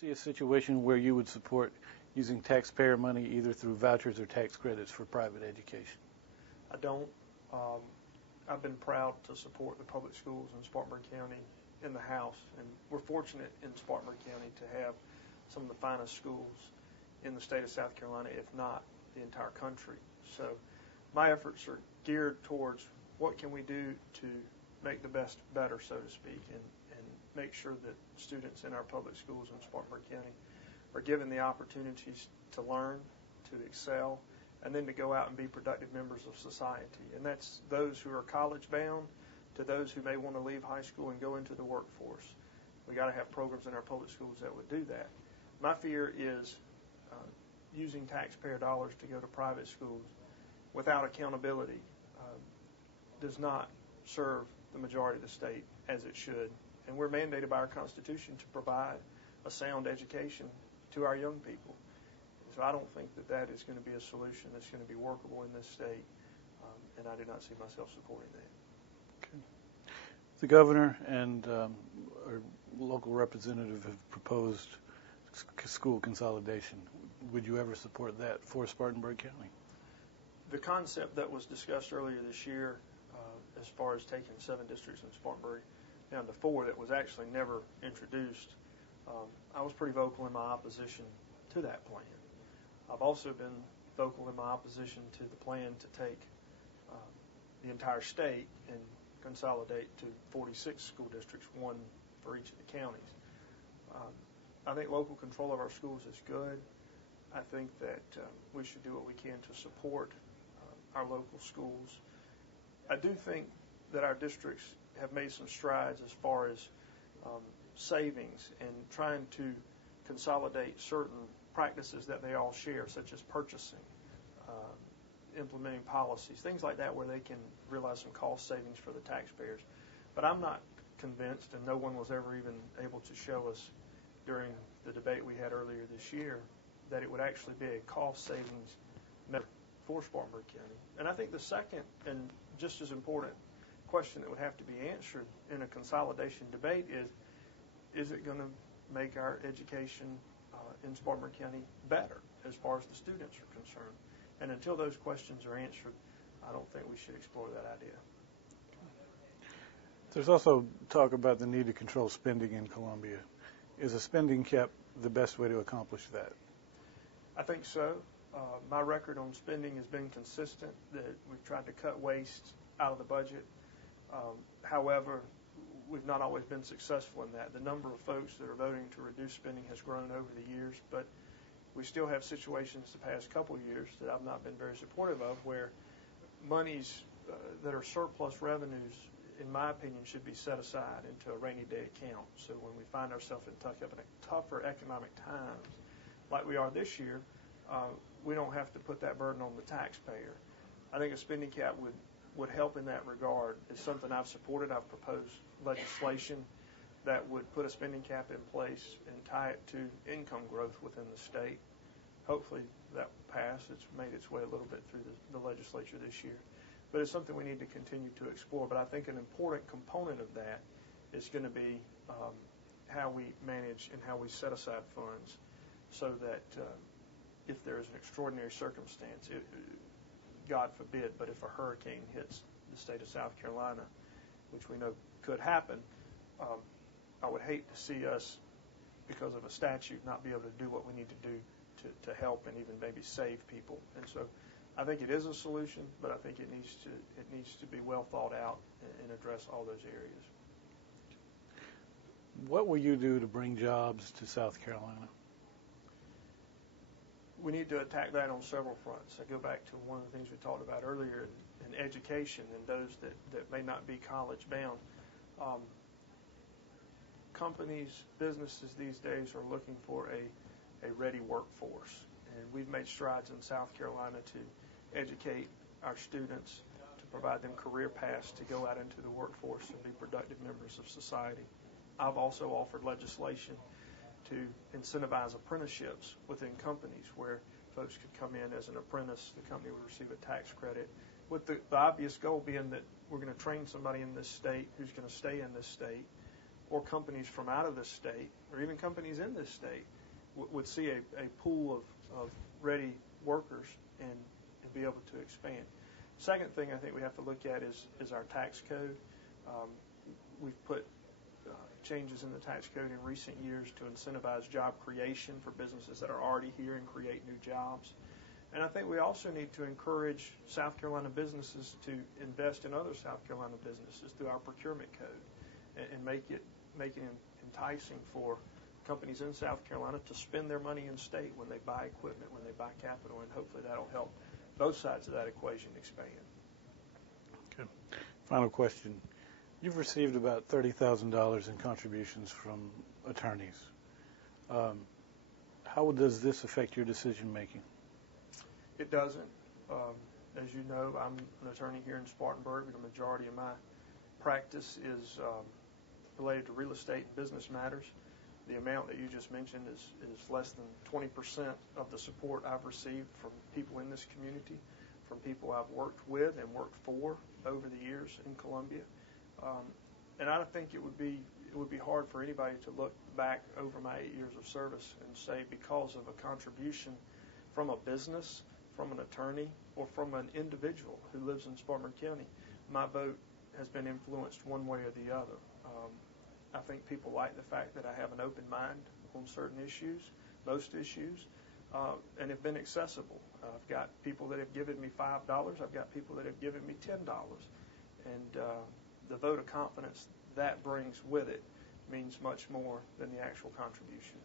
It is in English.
see a situation where you would support using taxpayer money either through vouchers or tax credits for private education? I don't. I've been proud to support the public schools in Spartanburg County in the House, and we're fortunate in Spartanburg County to have some of the finest schools in the state of South Carolina, if not the entire country. So my efforts are geared towards what can we do to make the best better, so to speak, and make sure that students in our public schools in Spartanburg County are given the opportunities to learn, to excel, and then to go out and be productive members of society. And that's those who are college bound to those who may want to leave high school and go into the workforce. We got to have programs in our public schools that would do that. My fear is using taxpayer dollars to go to private schools without accountability does not serve the majority of the state as it should. And we're mandated by our Constitution to provide a sound education to our young people. So I don't think that that is going to be a solution that's going to be workable in this state, and I do not see myself supporting that. Okay. The governor and our local representative have proposed school consolidation. Would you ever support that for Spartanburg County? The concept that was discussed earlier this year, as far as taking 7 districts in Spartanburg down to 4, that was actually never introduced, I was pretty vocal in my opposition to that plan. I've also been vocal in my opposition to the plan to take the entire state and consolidate to 46 school districts, 1 for each of the counties. I think local control of our schools is good. I think that we should do what we can to support our local schools. I do think that our districts have made some strides as far as savings and trying to consolidate certain practices that they all share, such as purchasing, implementing policies, things like that where they can realize some cost savings for the taxpayers. But I'm not convinced, and no one was ever even able to show us during the debate we had earlier this year, that it would actually be a cost savings measure for Spartanburg County. And I think the second and just as important question that would have to be answered in a consolidation debate is it going to make our education in Spartanburg County better as far as the students are concerned? And until those questions are answered, I don't think we should explore that idea. There's also talk about the need to control spending in Columbia. Is a spending cap the best way to accomplish that? I think so. My record on spending has been consistent, that we've tried to cut waste out of the budget. However, we've not always been successful in that. The number of folks that are voting to reduce spending has grown over the years, but we still have situations the past couple of years that I've not been very supportive of where monies that are surplus revenues, in my opinion, should be set aside into a rainy day account. So when we find ourselves in tougher economic times like we are this year, we don't have to put that burden on the taxpayer. I think a spending cap would help in that regard. It's something I've supported. I've proposed legislation that would put a spending cap in place and tie it to income growth within the state. Hopefully that will pass. It's made its way a little bit through the legislature this year. But it's something we need to continue to explore. But I think an important component of that is going to be how we manage and how we set aside funds so that if there is an extraordinary circumstance, God forbid, but if a hurricane hits the state of South Carolina, which we know could happen, I would hate to see us, because of a statute, not be able to do what we need to do to help and even maybe save people. And so I think it is a solution, but I think it needs to be well thought out and address all those areas. What will you do to bring jobs to South Carolina? We need to attack that on several fronts. I go back to one of the things we talked about earlier in education and those that may not be college bound. Companies, businesses these days are looking for a ready workforce. And we've made strides in South Carolina to educate our students, to provide them career paths to go out into the workforce and be productive members of society. I've also offered legislation to incentivize apprenticeships within companies where folks could come in as an apprentice. The company would receive a tax credit, with the obvious goal being that we're going to train somebody in this state who's going to stay in this state or companies from out of this state, or even companies in this state, would see a pool of ready workers and be able to expand. Second thing I think we have to look at is our tax code. We've put changes in the tax code in recent years to incentivize job creation for businesses that are already here and create new jobs. And I think we also need to encourage South Carolina businesses to invest in other South Carolina businesses through our procurement code and make it enticing for companies in South Carolina to spend their money in state when they buy equipment, when they buy capital, and hopefully that'll help both sides of that equation expand. Okay. Final question. You've received about $30,000 in contributions from attorneys. How does this affect your decision making? It doesn't. As you know, I'm an attorney here in Spartanburg. The majority of my practice is related to real estate and business matters. The amount that you just mentioned is less than 20% of the support I've received from people in this community, from people I've worked with and worked for over the years in Columbia. And I think it would be hard for anybody to look back over my 8 years of service and say because of a contribution from a business, from an attorney, or from an individual who lives in Spartanburg County, my vote has been influenced one way or the other. I think people like the fact that I have an open mind on certain issues, most issues, and have been accessible. I've got people that have given me $5. I've got people that have given me $10. And the vote of confidence that brings with it means much more than the actual contribution.